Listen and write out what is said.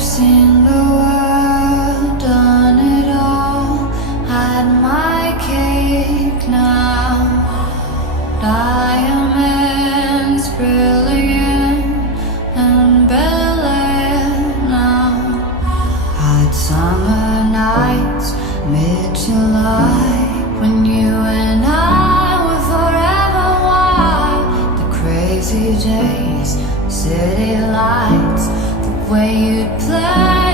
seen the world, done it all, had my cake now. Diamonds brilliant and Bel Air now. Hot summer nights, mid-July, when you and I were forever wild. The crazy days, city lights, the way you'd play